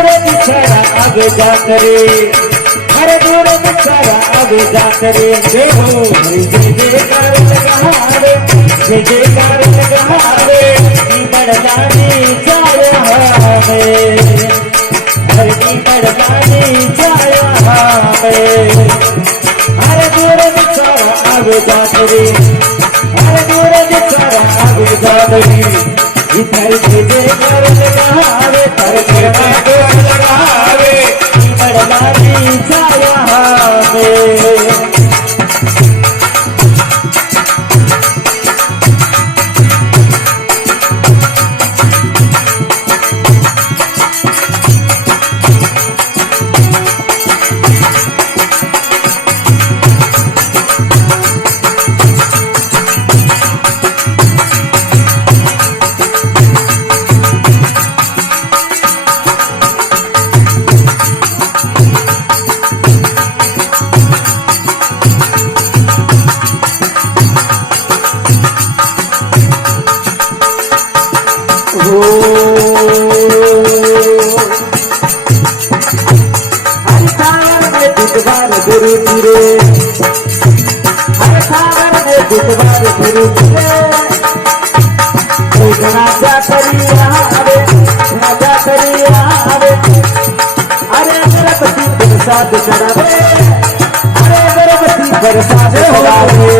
दूर बिछड़ा आगे जात रे, अरे दूर बिछड़ा आगे जात रे, जय हो जय जयकार लगावे, जय जयकार लगावे, बड़लानी जाया हमें, हरनी बड़लानी जाया हमें। अरे दूर बिछड़ा आगे जात रे, अरे दूर बिछड़ा आगे जात रे, इधर जय जयकार लगावे, तर जयकार लगावे, बड़लानी जाया हमें। गुरु रे, हर सागर में बुधवार गुरु रे, राजा करिया रे, राजा करिया रे, अरे गणपति प्रसाद चढ़ावे, अरे गणपति प्रसाद चढ़ावे,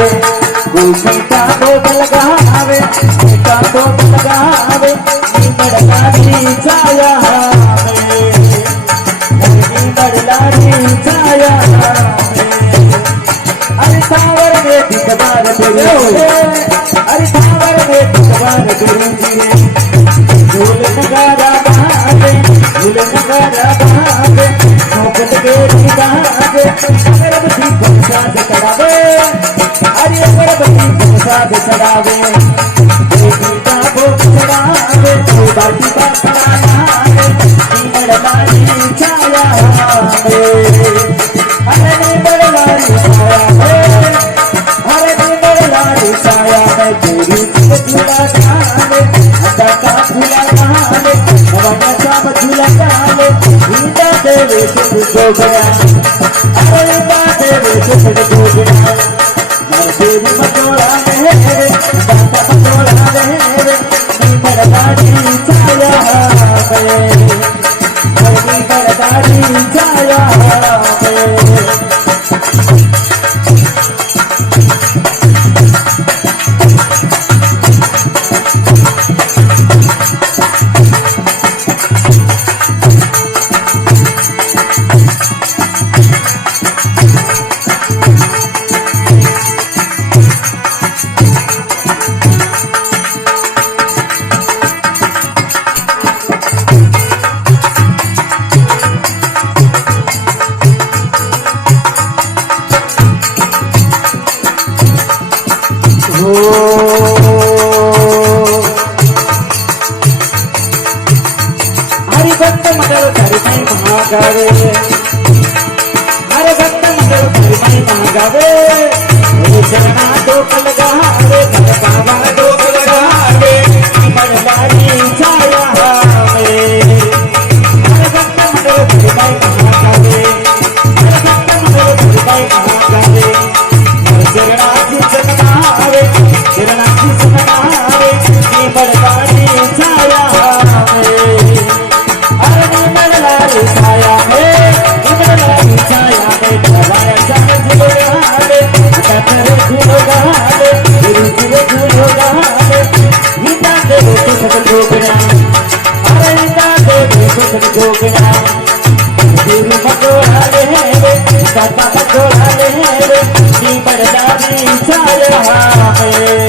गोपीता भोग लगावे, गोपीता भोग लगावे, बड़लानी जाया हमें, बड़लानी जाया हमें। अरे सावर में बिकवार गुरु रे, अरे सावर में बिकवार गुरु रे, झूल नगारा बहावे, झूल नगारा बहावे, चौकट गेरी बहावे, गणपति प्रसाद चढ़ावे, अरे गणपति प्रसाद चढ़ावे, गोपीता भोग चढ़ावे, बाटी का चढ़ावे, बड़लानी छाया हमें, अरे बड़लानी छाया है, अरे बड़लानी छाया है, गुरु के झूला डाले, अदा का झूला डाले, नवाना चाम झूला डाले, गीता देवे सुख हो गया, अरे गीता देवे सुख हो गया, देवी मटोला मेरे, दाता मटोला मेरे, बड़लानी छाया हमें, बड़लानी छाया हमें। हरि भक्त मंडल धर्मई महागावे, हरि भक्त मंडल धर्मई महागावे, चरणा डोक लगावे, बाबा डोक लगावे, बड़लानी छाया हमें, हरि भक्त मंडल धर्मई महागावे, हरि भक्त मंडल धर्मई महागावे, चरणाची चरणावे, चरणाची चरणावे, बड़लानी छाया हमें, अरे बड़लानी छाया है, बड़लानी छाया है, बड़लाया चांद झूलोगावे, कतरे झूलोगावे, गुरु जी झूलोगावे, गीता देवे सुख जोगना, अरे गीता देवे सुख जोगना, गुरु मटोला लेवे, दाता मटोला लेवे, बड़लानी छाया हमें।